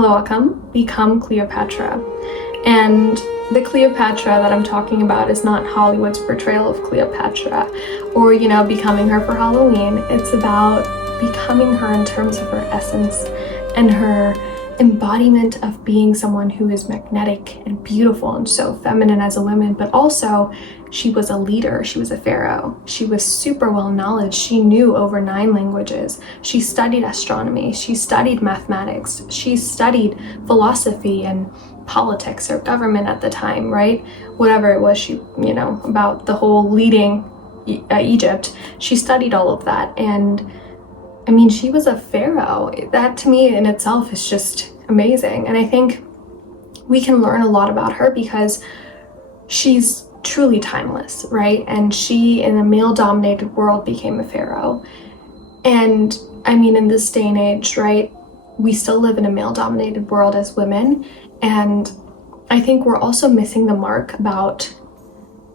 Hello, welcome. Become Cleopatra. And the Cleopatra that I'm talking about is not Hollywood's portrayal of Cleopatra or, becoming her for Halloween. It's about becoming her in terms of her essence and her embodiment of being someone who is magnetic and beautiful and so feminine as a woman, but also she was a leader. She was a pharaoh. She was super well knowledge. She knew over 9 languages. She studied astronomy. She studied mathematics. She studied philosophy and politics or government at the time, right? Whatever it was, she, about the whole leading Egypt. She studied all of that. And she was a pharaoh. That to me in itself is just amazing. And I think we can learn a lot about her because she's truly timeless, right? And she, in a male-dominated world, became a pharaoh. And in this day and age, right, we still live in a male-dominated world as women. And I think we're also missing the mark about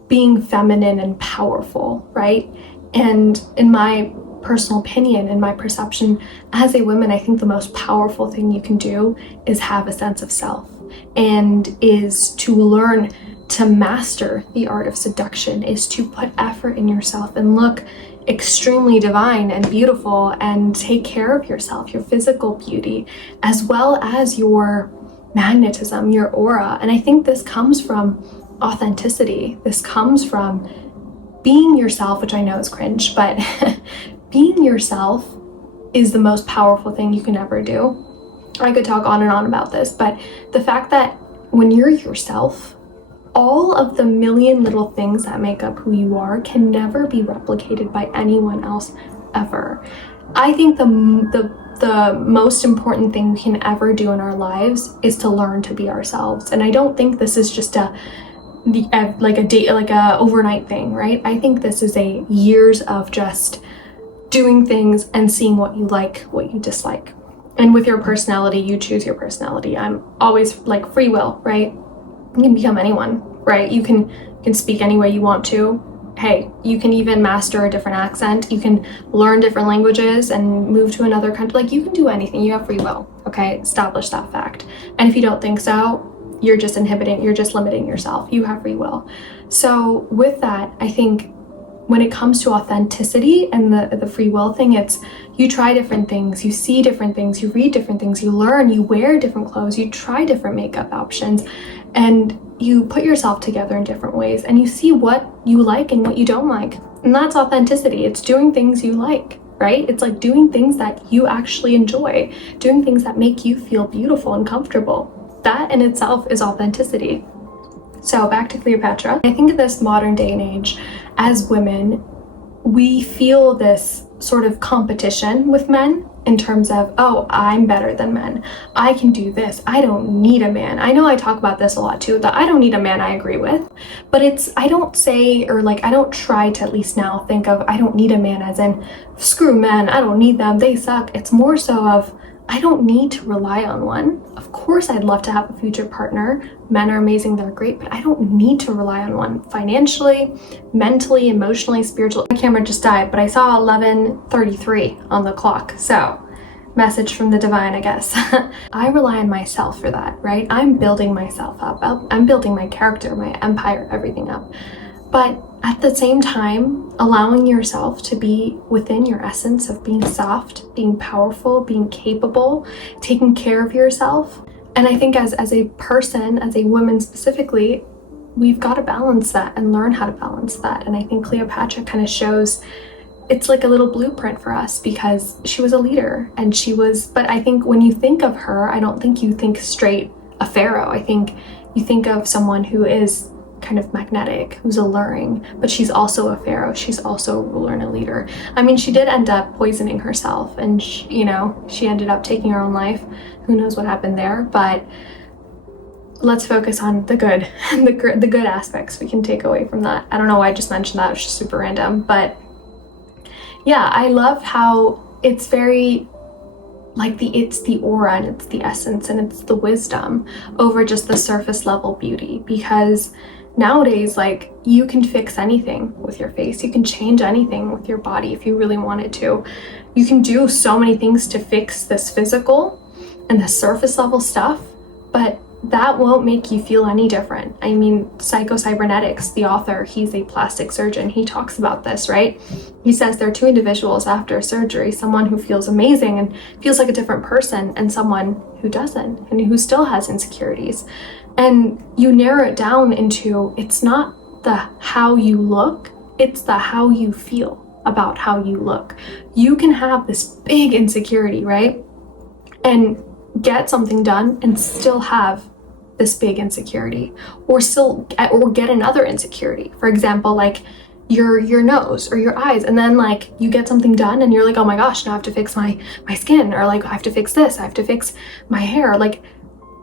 being feminine and powerful, right? And in my personal opinion and my perception as a woman, I think the most powerful thing you can do is have a sense of self and is to learn to master the art of seduction, is to put effort in yourself and look extremely divine and beautiful and take care of yourself, your physical beauty, as well as your magnetism, your aura. And I think this comes from authenticity. This comes from being yourself, which I know is cringe, but being yourself is the most powerful thing you can ever do. I could talk on and on about this, but the fact that when you're yourself, all of the million little things that make up who you are can never be replicated by anyone else ever. I think the most important thing we can ever do in our lives is to learn to be ourselves. And I don't think this is just a overnight thing, right? I think this is a years of just doing things and seeing what you like, what you dislike. And with your personality, you choose your personality. I'm always like free will, right? You can become anyone, right? You can speak any way you want to. Hey, you can even master a different accent. You can learn different languages and move to another country. Like, you can do anything. You have free will, okay? Establish that fact. And if you don't think so, you're just limiting yourself. You have free will. So with that, I think when it comes to authenticity and the free will thing, it's you try different things, you see different things, you read different things, you learn, you wear different clothes, you try different makeup options, and you put yourself together in different ways, and you see what you like and what you don't like. And that's authenticity. It's doing things you like, right? It's like doing things that you actually enjoy, doing things that make you feel beautiful and comfortable. That in itself is authenticity. So back to Cleopatra. I think in this modern day and age, as women, we feel this sort of competition with men in terms of, oh, I'm better than men. I can do this. I don't need a man. I know I talk about this a lot too, that I don't need a man I agree with, but I don't try to at least now think of, I don't need a man as in, screw men, I don't need them, they suck. It's more so of, I don't need to rely on one. Of course, I'd love to have a future partner. Men are amazing, they're great, but I don't need to rely on one financially, mentally, emotionally, spiritually. My camera just died, but I saw 11:33 on the clock. So, message from the divine, I guess. I rely on myself for that, right? I'm building myself up. I'm building my character, my empire, everything up. But at the same time, allowing yourself to be within your essence of being soft, being powerful, being capable, taking care of yourself. And I think as a person, as a woman specifically, we've got to balance that and learn how to balance that. And I think Cleopatra kind of shows, it's like a little blueprint for us because she was a leader and but I think when you think of her, I don't think you think straight a pharaoh. I think you think of someone who is kind of magnetic, who's alluring, but she's also a pharaoh. She's also a ruler and a leader. She did end up poisoning herself and she ended up taking her own life. Who knows what happened there, but let's focus on the good, the good aspects we can take away from that. I don't know why I just mentioned that. It's just super random, but yeah, I love how it's very like it's the aura and it's the essence and it's the wisdom over just the surface level beauty, because nowadays, like, you can fix anything with your face. You can change anything with your body if you really wanted to. You can do so many things to fix this physical, and the surface level stuff, but that won't make you feel any different. I mean, Psycho-Cybernetics, the author, he's a plastic surgeon. He talks about this, right? He says there are two individuals after surgery, someone who feels amazing and feels like a different person, and someone who doesn't and who still has insecurities. And you narrow it down into, it's not the how you look, it's the how you feel about how you look. You can have this big insecurity, right? And get something done and still have this big insecurity, or get another insecurity. For example, like your nose or your eyes, and then like you get something done and you're like, oh my gosh, now I have to fix my skin, or like I have to fix this, I have to fix my hair. Like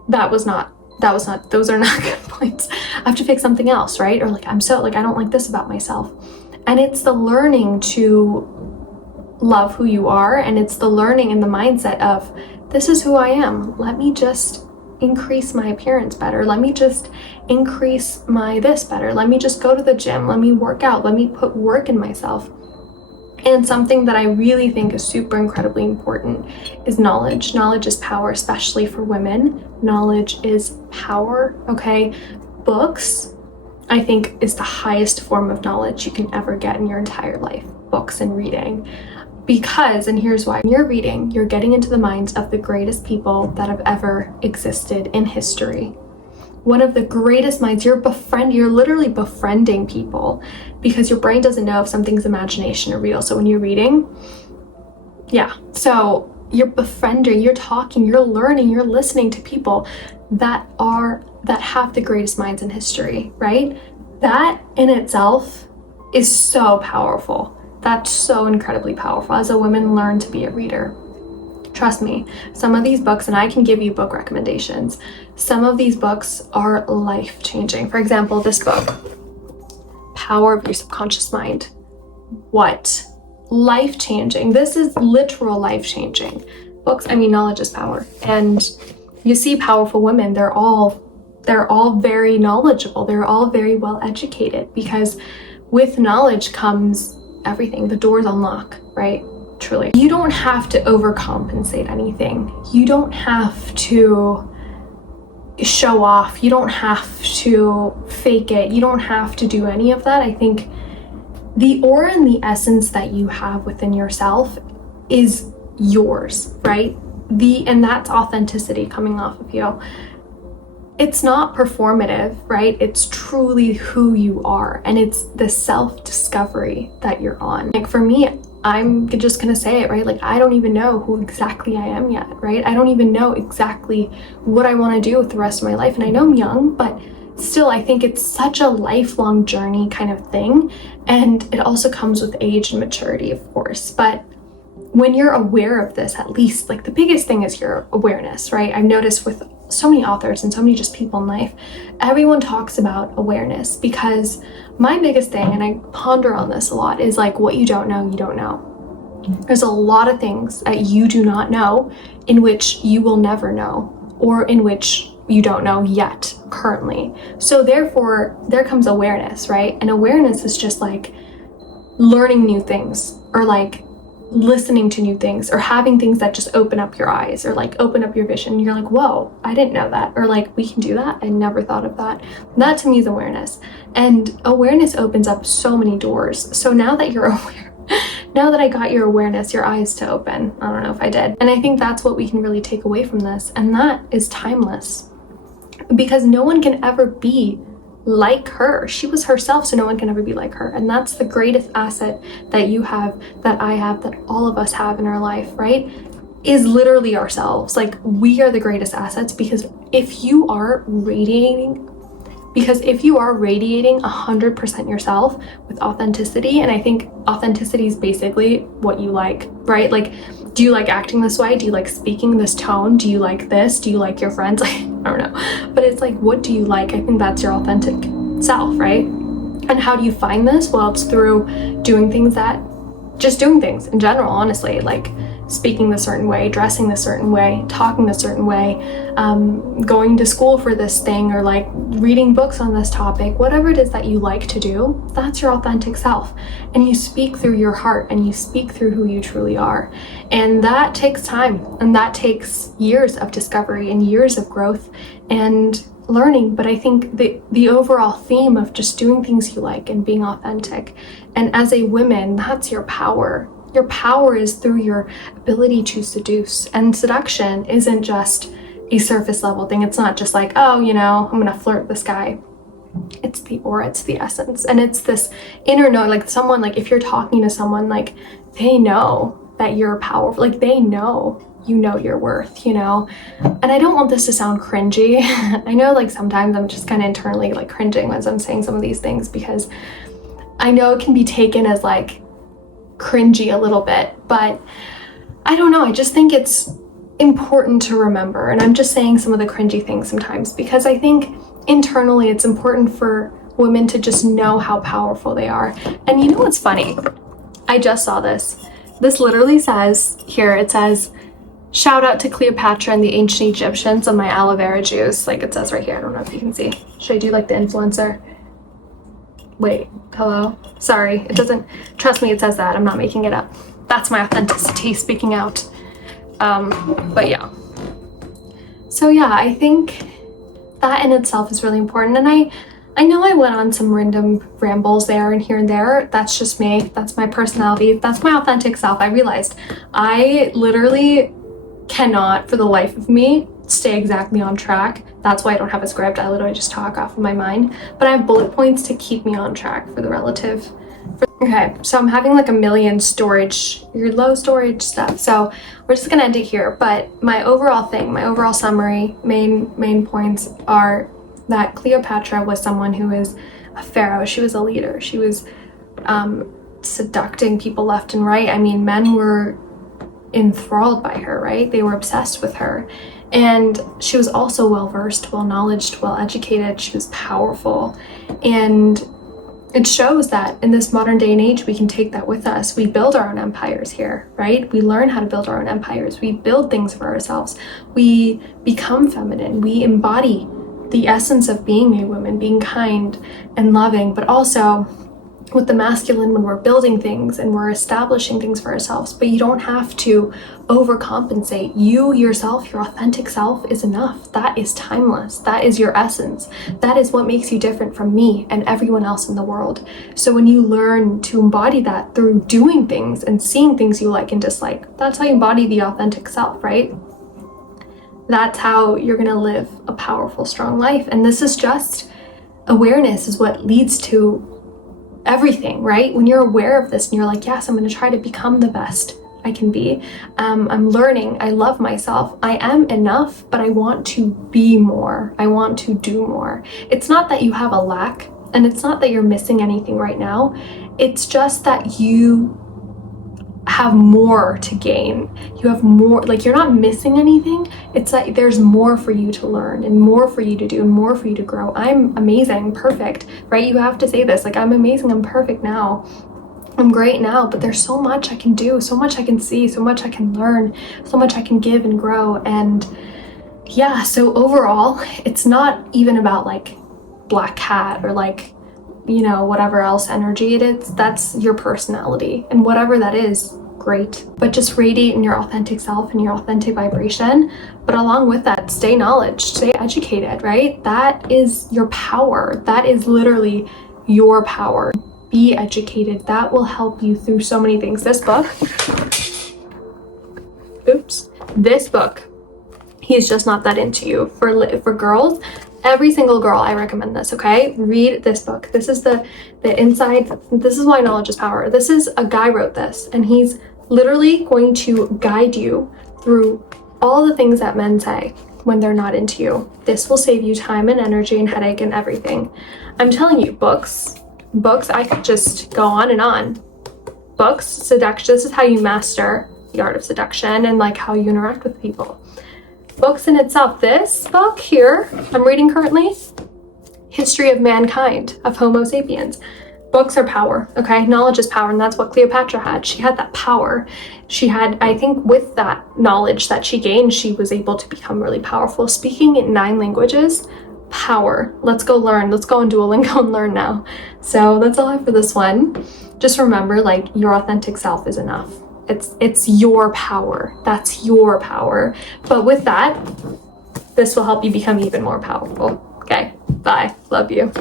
those are not good points. I have to fix something else, right? Or like I don't like this about myself. And it's the learning to love who you are, and it's the learning and the mindset of, this is who I am. Let me just increase my appearance better. Let me just increase my this better. Let me just go to the gym. Let me work out. Let me put work in myself. And something that I really think is super incredibly important is knowledge. Knowledge is power, especially for women. Knowledge is power, okay? Books, I think, is the highest form of knowledge you can ever get in your entire life. Books and reading. Because, and here's why, when you're reading, you're getting into the minds of the greatest people that have ever existed in history. One of the greatest minds. You're literally befriending people, because your brain doesn't know if something's imagination or real. So when you're reading, so you're befriending, you're talking, you're learning, you're listening to people that have the greatest minds in history, right? That in itself is so powerful. That's so incredibly powerful. As a woman, learn to be a reader. Trust me, some of these books, and I can give you book recommendations, some of these books are life-changing. For example, this book, Power of Your Subconscious Mind. What? Life-changing. This is literal life-changing. Books, I mean, knowledge is power. And you see powerful women, they're all very knowledgeable. They're all very well educated, because with knowledge comes everything. The doors unlock, right? Truly. You don't have to overcompensate anything. You don't have to show off. You don't have to fake it. You don't have to do any of that. I think the aura and the essence that you have within yourself is yours, right? And that's authenticity coming off of you. It's not performative, right? It's truly who you are, and it's the self-discovery that you're on. Like for me, I'm just gonna say it, right? Like I don't even know who exactly I am yet, right? I don't even know exactly what I want to do with the rest of my life. And I know I'm young, but still, I think it's such a lifelong journey kind of thing. And it also comes with age and maturity, of course. But when you're aware of this, at least, like the biggest thing is your awareness, right? I've noticed with so many authors and so many just people in life, everyone talks about awareness, because my biggest thing, and I ponder on this a lot, is like, what you don't know, you don't know. There's a lot of things that you do not know, in which you will never know, or in which you don't know yet, currently. So therefore, there comes awareness, right? And awareness is just like learning new things, or like listening to new things, or having things that just open up your eyes, or like open up your vision. You're like, whoa, I didn't know that. Or like, we can do that. I never thought of that. That to me is awareness. And awareness opens up so many doors. So now that you're aware, now that I got your awareness, your eyes to open. I don't know if I did. And I think that's what we can really take away from this. And that is timeless, because no one can ever be like her. She was herself, so no one can ever be like her. And that's the greatest asset that you have, that I have, that all of us have in our life, right? Is literally ourselves. Like, we are the greatest assets, because if you are radiating 100% yourself with authenticity, and I think authenticity is basically what you like, right? Like, do you like acting this way? Do you like speaking this tone? Do you like this? Do you like your friends? Like, I don't know. But it's like, what do you like? I think that's your authentic self, right? And how do you find this? Well, it's through doing things in general, honestly. Like speaking the certain way, dressing the certain way, talking the certain way, going to school for this thing, or like reading books on this topic, whatever it is that you like to do, that's your authentic self. And you speak through your heart, and you speak through who you truly are. And that takes time, and that takes years of discovery and years of growth and learning. But I think the overall theme of just doing things you like and being authentic, and as a woman, that's your power. Your power is through your ability to seduce. And seduction isn't just a surface level thing. It's not just like, oh, you know, I'm gonna flirt this guy. It's the aura, it's the essence. And it's this inner know, like someone, like if you're talking to someone, like they know that you're powerful, like they know you know your worth, you know? And I don't want this to sound cringy. I know like sometimes I'm just kind of internally like cringing as I'm saying some of these things, because I know it can be taken as like cringy a little bit, but I don't know. I just think it's important to remember. And I'm just saying some of the cringy things sometimes because I think internally it's important for women to just know how powerful they are. And you know what's funny? I just saw this. This literally says here, it says, shout out to Cleopatra and the ancient Egyptians on my aloe vera juice. Like it says right here. I don't know if you can see. Should I do like the influencer? Wait, hello? Sorry, it doesn't, trust me, it says that. I'm not making it up. That's my authenticity speaking out. But yeah. So yeah, I think that in itself is really important. And I know I went on some random rambles there and here and there. That's just me. That's my personality. That's my authentic self. I realized I literally cannot for the life of me stay exactly on track. That's why I don't have a script. I literally just talk off of my mind, but I have bullet points to keep me on track for the relative. Okay, so I'm having like a million low storage stuff. So we're just gonna end it here. But my overall thing, my overall summary, main points are that Cleopatra was someone who is a pharaoh. She was a leader. She was seducting people left and right. I mean, men were enthralled by her, right? They were obsessed with her. And she was also well-versed, well-knowledged, well-educated. She was powerful. And it shows that in this modern day and age, we can take that with us. We build our own empires here, right? We learn how to build our own empires. We build things for ourselves. We become feminine. We embody the essence of being a woman, being kind and loving, but also with the masculine when we're building things and we're establishing things for ourselves. But you don't have to overcompensate. You yourself, your authentic self is enough. That is timeless. That is your essence. That is what makes you different from me and everyone else in the world. So when you learn to embody that through doing things and seeing things you like and dislike, that's how you embody the authentic self, right? That's how you're gonna live a powerful, strong life. And this is just awareness is what leads to everything, right? When you're aware of this and you're like, yes, I'm going to try to become the best I can be. I'm learning. I love myself. I am enough, but I want to be more. I want to do more. It's not that you have a lack, and it's not that you're missing anything right now. It's just that you have more to gain. You have more, like you're not missing anything. It's like there's more for you to learn and more for you to do and more for you to grow. I'm amazing, perfect, right? You have to say this, like I'm amazing, I'm perfect now. I'm great now, but there's so much I can do, so much I can see, so much I can learn, so much I can give and grow. And yeah, so overall, it's not even about like black cat or like, you know, whatever else energy it is. That's your personality, and whatever that is, great. But just radiate in your authentic self and your authentic vibration. But along with that, stay knowledge, stay educated, right? That is your power. That is literally your power. Be educated. That will help you through so many things. This book, he's just not that into you. For girls, every single girl, I recommend this, okay? Read this book. This is the inside. This is why knowledge is power. This is a guy wrote this, and he's literally going to guide you through all the things that men say when they're not into you. This will save you time and energy and headache and everything. I'm telling you, books, I could just go on and on. Books, seduction, this is how you master the art of seduction and like how you interact with people. Books in itself, this book here, I'm reading currently, History of Mankind, of Homo sapiens. books are power, okay? Knowledge is power, and that's what Cleopatra had. She had that power. She had, I think with that knowledge that she gained, she was able to become really powerful. Speaking in 9 languages, power. Let's go learn. Let's go on Duolingo and learn now. So that's all I have for this one. Just remember, like, your authentic self is enough. It's your power. That's your power. But with that, this will help you become even more powerful. Okay, bye. Love you.